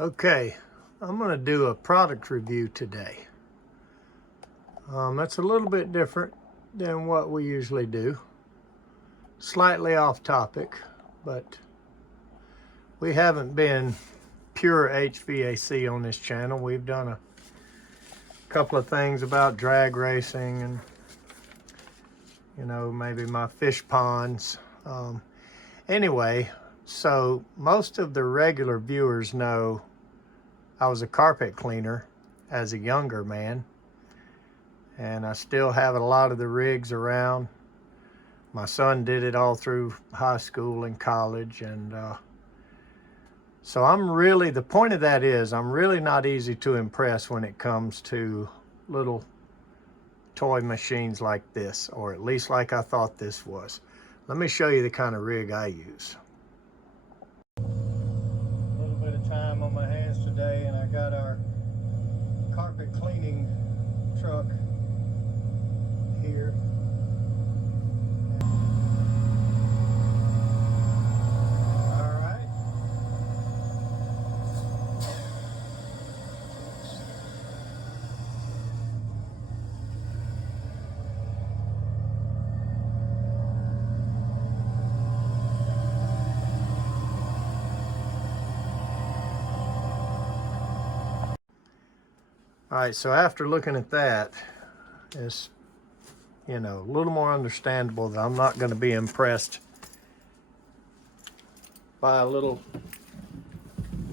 Okay, I'm going to do a product review today. That's a little bit different than what we usually do. Slightly off topic, but we haven't been pure HVAC on this channel. We've done a couple of things about drag racing and, you know, maybe my fish ponds. Anyway, so most of the regular viewers know I was a carpet cleaner as a younger man, and I still have a lot of the rigs around. My son did it all through high school and college, and so the point of that is I'm really not easy to impress when it comes to little toy machines like this, or at least like I thought this was. Let me show you the kind of rig I use. A little bit of time on my hands today, and I got our carpet cleaning truck here. All right, so after looking at that, it's, you know, a little more understandable that I'm not going to be impressed by a little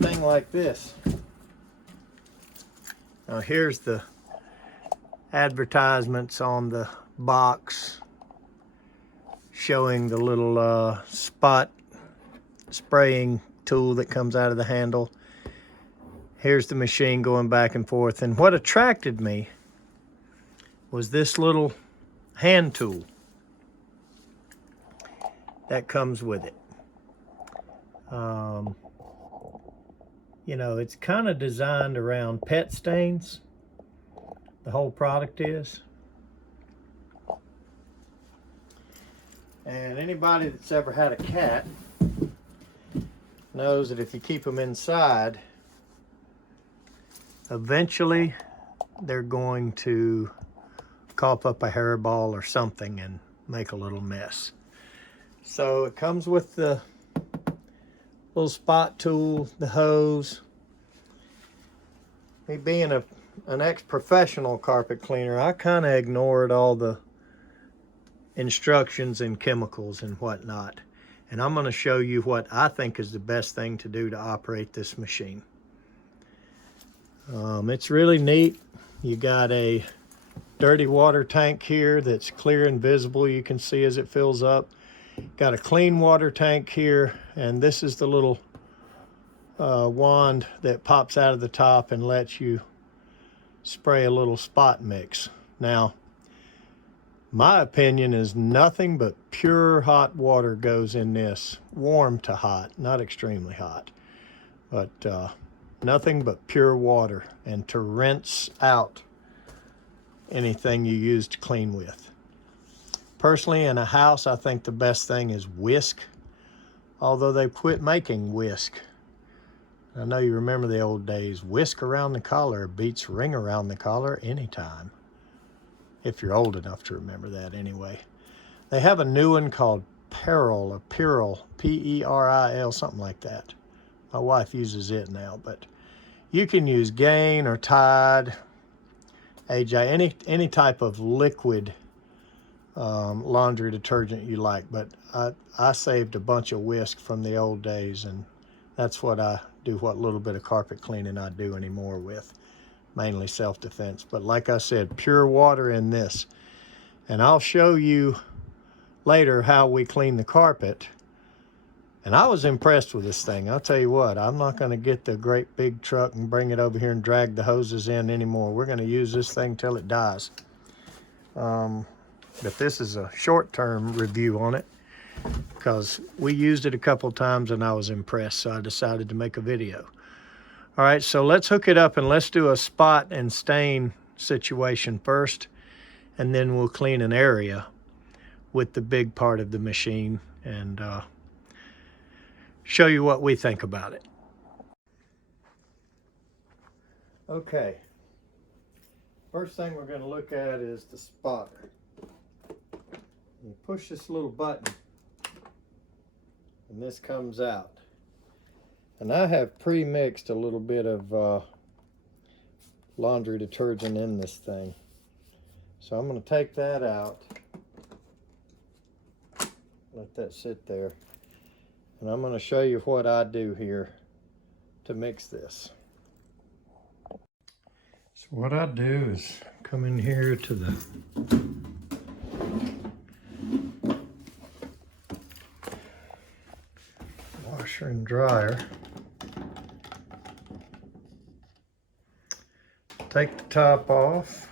thing like this. Now here's the advertisements on the box showing the little spot spraying tool that comes out of the handle. Here's the machine going back and forth. And what attracted me was this little hand tool that comes with it. You know, it's kind of designed around pet stains. The whole product is. And anybody that's ever had a cat knows that if you keep them inside, eventually they're going to cough up a hairball or something and make a little mess. So it comes with the little spot tool, the hose. Me being an ex-professional carpet cleaner, I kind of ignored all the instructions and chemicals and whatnot. And I'm going to show you what I think is the best thing to do to operate this machine. It's really neat. You got a dirty water tank here that's clear and visible. You can see as it fills up. Got a clean water tank here, and this is the little wand that pops out of the top and lets you spray a little spot mix. Now, my opinion is nothing but pure hot water goes in this. Warm to hot, not extremely hot, but nothing but pure water, and to rinse out anything you use to clean with. Personally, in a house, I think the best thing is whisk, although they quit making whisk. I know you remember the old days. Whisk around the collar beats ring around the collar anytime, if you're old enough to remember that anyway. They have a new one called Peril, or Peril, P-E-R-I-L, something like that. My wife uses it now, but you can use Gain or Tide, AJ, any type of liquid laundry detergent you like. But I saved a bunch of whisk from the old days, and that's what I do, what little bit of carpet cleaning I do anymore with, mainly self-defense. But like I said, pure water in this. And I'll show you later how we clean the carpet. And I was impressed with this thing. I'll tell you what, I'm not going to get the great big truck and bring it over here and drag the hoses in anymore. We're going to use this thing till it dies. But this is a short-term review on it because we used it a couple times and I was impressed, so I decided to make a video. All right, so let's hook it up and let's do a spot and stain situation first, and then we'll clean an area with the big part of the machine and show you what we think about it. Okay, first thing we're going to look at is the spotter. You push this little button and this comes out. And I have pre-mixed a little bit of laundry detergent in this thing. So I'm going to take that out, let that sit there, and I'm going to show you what I do here to mix this. So what I do is come in here to the washer and dryer, take the top off,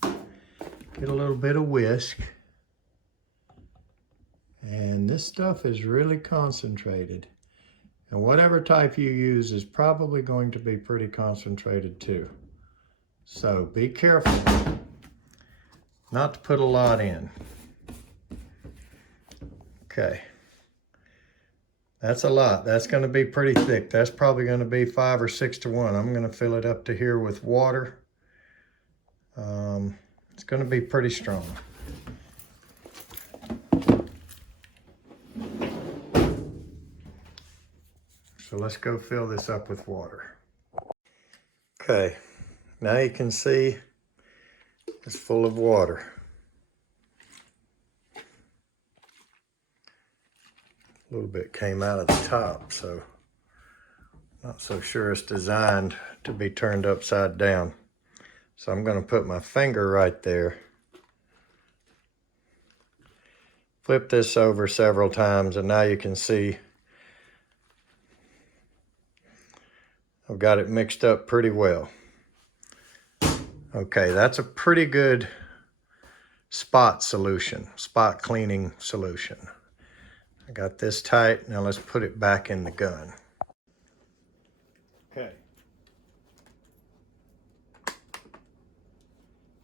get a little bit of whisk, and this stuff is really concentrated. And whatever type you use is probably going to be pretty concentrated too. So be careful not to put a lot in. Okay, that's a lot. That's going to be pretty thick. That's probably going to be 5 or 6 to 1. I'm going to fill it up to here with water. It's going to be pretty strong. So let's go fill this up with water. Okay, now you can see it's full of water. A little bit came out of the top, so not so sure it's designed to be turned upside down. So I'm going to put my finger right there. Flip this over several times, and now you can see I've got it mixed up pretty well. Okay, that's a pretty good spot solution, spot cleaning solution. I got this tight. Now let's put it back in the gun. Okay.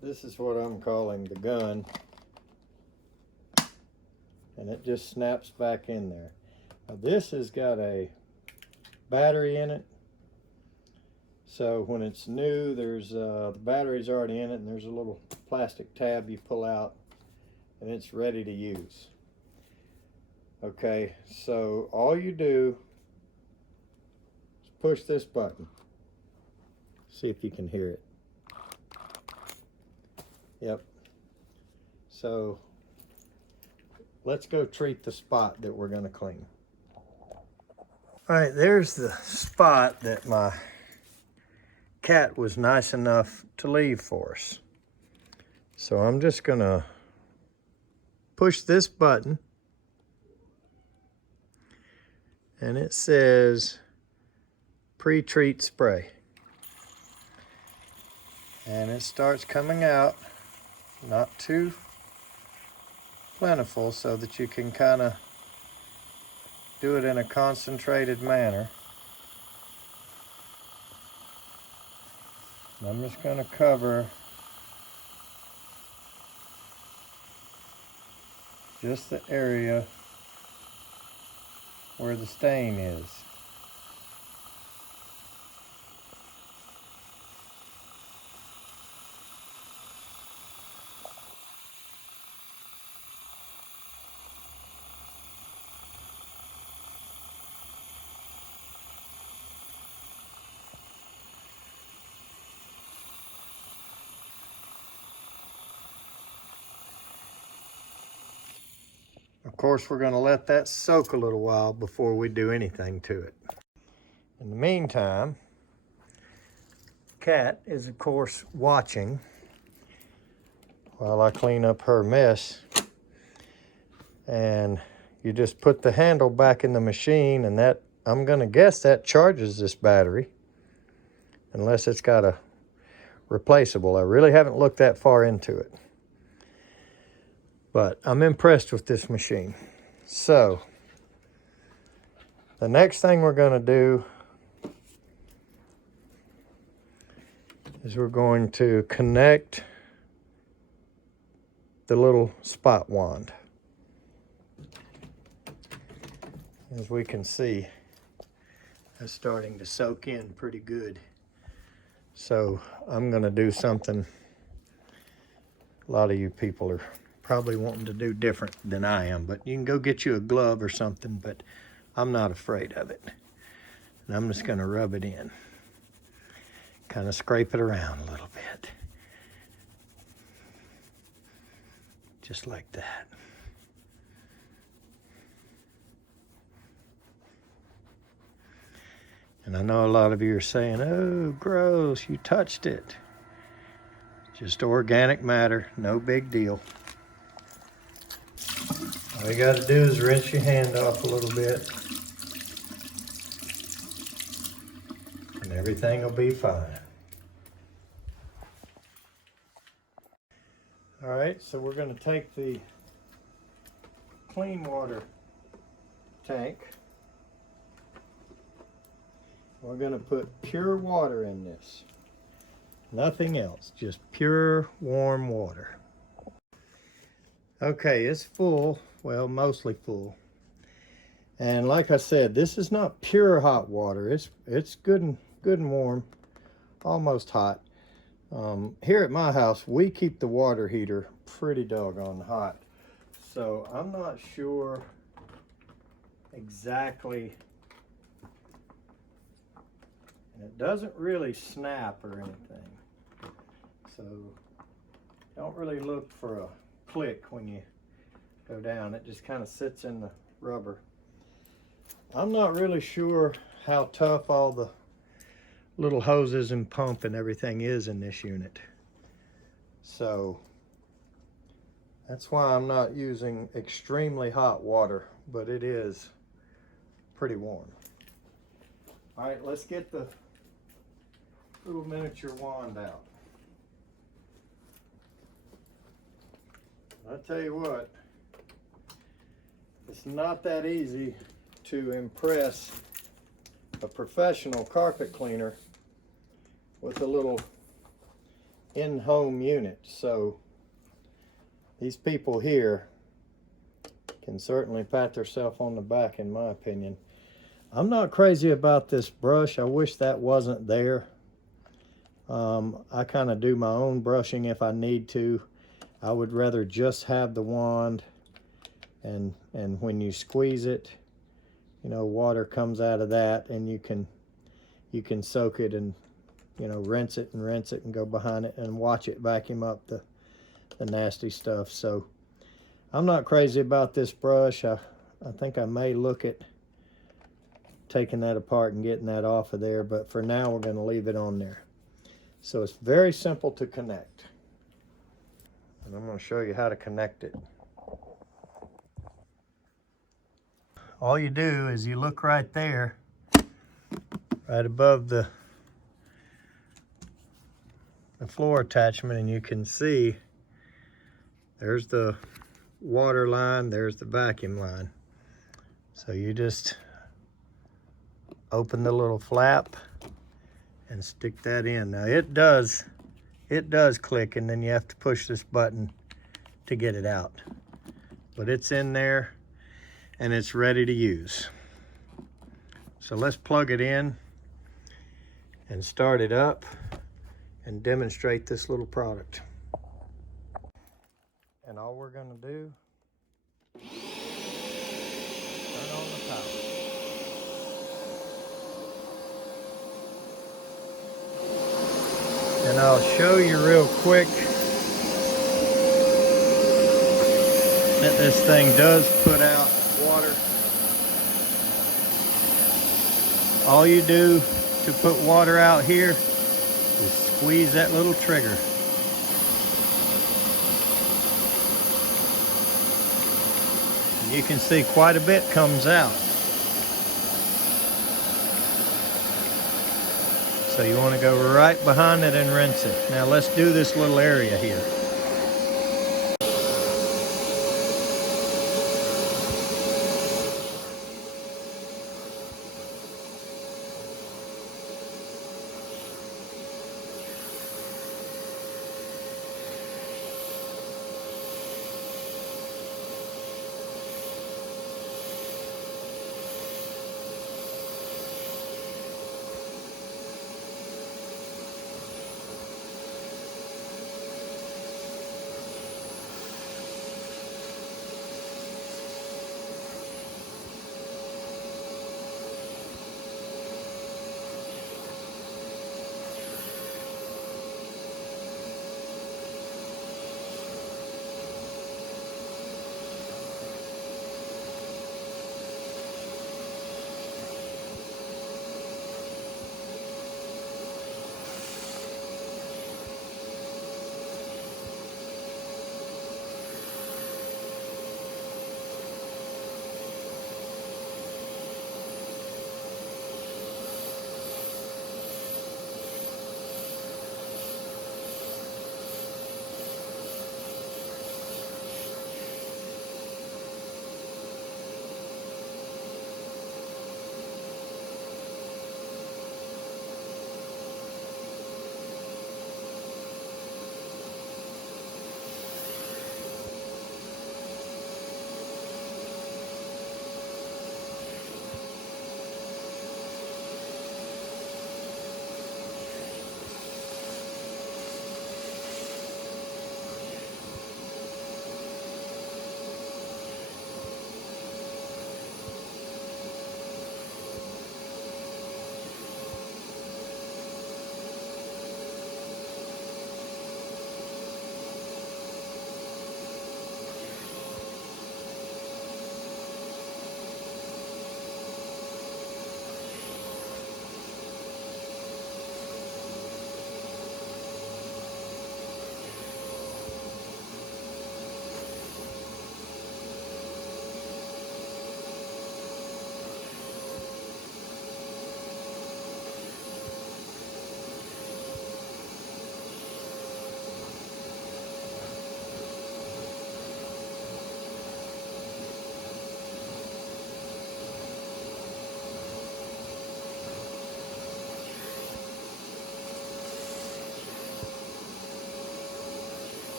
This is what I'm calling the gun. And it just snaps back in there. Now this has got a battery in it. So when it's new, there's the battery's already in it, and there's a little plastic tab you pull out, and it's ready to use. Okay, so all you do is push this button. See if you can hear it. Yep. So let's go treat the spot that we're going to clean. All right, there's the spot that my cat was nice enough to leave for us. So I'm just going to push this button, and it says pre-treat spray. And it starts coming out, not too plentiful, so that you can kind of do it in a concentrated manner. And I'm just going to cover just the area where the stain is. Of course, we're going to let that soak a little while before we do anything to it. In the meantime, Kat is, of course, watching while I clean up her mess. And you just put the handle back in the machine, and that, I'm going to guess that charges this battery, unless it's got a replaceable. I really haven't looked that far into it. But I'm impressed with this machine. So, the next thing we're going to do is we're going to connect the little spot wand. As we can see, It's starting to soak in pretty good. So I'm gonna do something a lot of you people are probably wanting to do different than I am, but you can go get you a glove or something, but I'm not afraid of it. And I'm just gonna rub it in. Kind of scrape it around a little bit. Just like that. And I know a lot of you are saying, oh, gross, you touched it. Just organic matter, no big deal. All you gotta do is rinse your hand off a little bit, and everything will be fine. All right, so we're gonna take the clean water tank. We're gonna put pure water in this. Nothing else, just pure warm water. Okay, it's full, well, mostly full. And like I said, this is not pure hot water. It's good and warm, almost hot. Here at my house, we keep the water heater pretty doggone hot. So I'm not sure exactly. It doesn't really snap or anything. So don't really look for a click when you go down. It just kind of sits in the rubber. I'm not really sure how tough all the little hoses and pump and everything is in this unit. So that's why I'm not using extremely hot water, but it is pretty warm. All right, let's get the little miniature wand out. I'll tell you what, it's not that easy to impress a professional carpet cleaner with a little in-home unit. So these people here can certainly pat themselves on the back, in my opinion. I'm not crazy about this brush. I wish that wasn't there. I kind of do my own brushing if I need to. I would rather just have the wand, and when you squeeze it, you know, water comes out of that, and you can soak it and, you know, rinse it and go behind it and watch it vacuum up the nasty stuff. So I'm not crazy about this brush. I think I may look at taking that apart and getting that off of there, but for now we're going to leave it on there. So it's very simple to connect, and I'm going to show you how to connect it. All you do is you look right there, right above the floor attachment, and you can see there's the water line, there's the vacuum line. So you just open the little flap and stick that in. Now it does click, and then you have to push this button to get it out. But it's in there and it's ready to use. So let's plug it in and start it up and demonstrate this little product. And all we're gonna do, turn on the power. And I'll show you real quick that this thing does put out water. All you do to put water out here is squeeze that little trigger. And you can see quite a bit comes out. So you want to go right behind it and rinse it. Now let's do this little area here.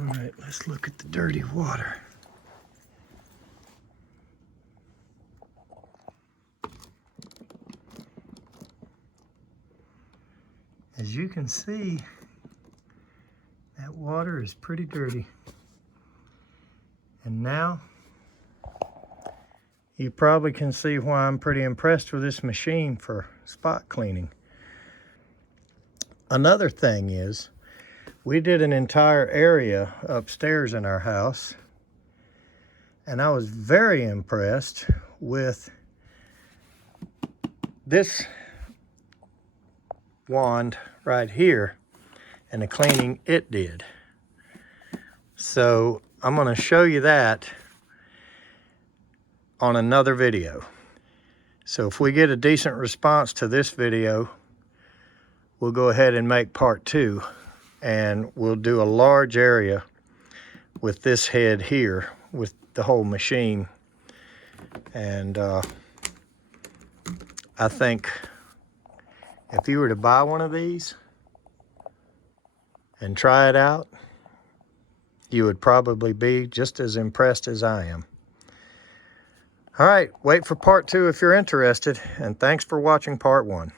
All right, let's look at the dirty water. As you can see, that water is pretty dirty. And now, you probably can see why I'm pretty impressed with this machine for spot cleaning. Another thing is, we did an entire area upstairs in our house, and I was very impressed with this wand right here and the cleaning it did. So I'm going to show you that on another video. So if we get a decent response to this video, we'll go ahead and make part 2, and we'll do a large area with this head here with the whole machine. And I think if you were to buy one of these and try it out, you would probably be just as impressed as I am. All right, wait for part 2 if you're interested, and thanks for watching part 1.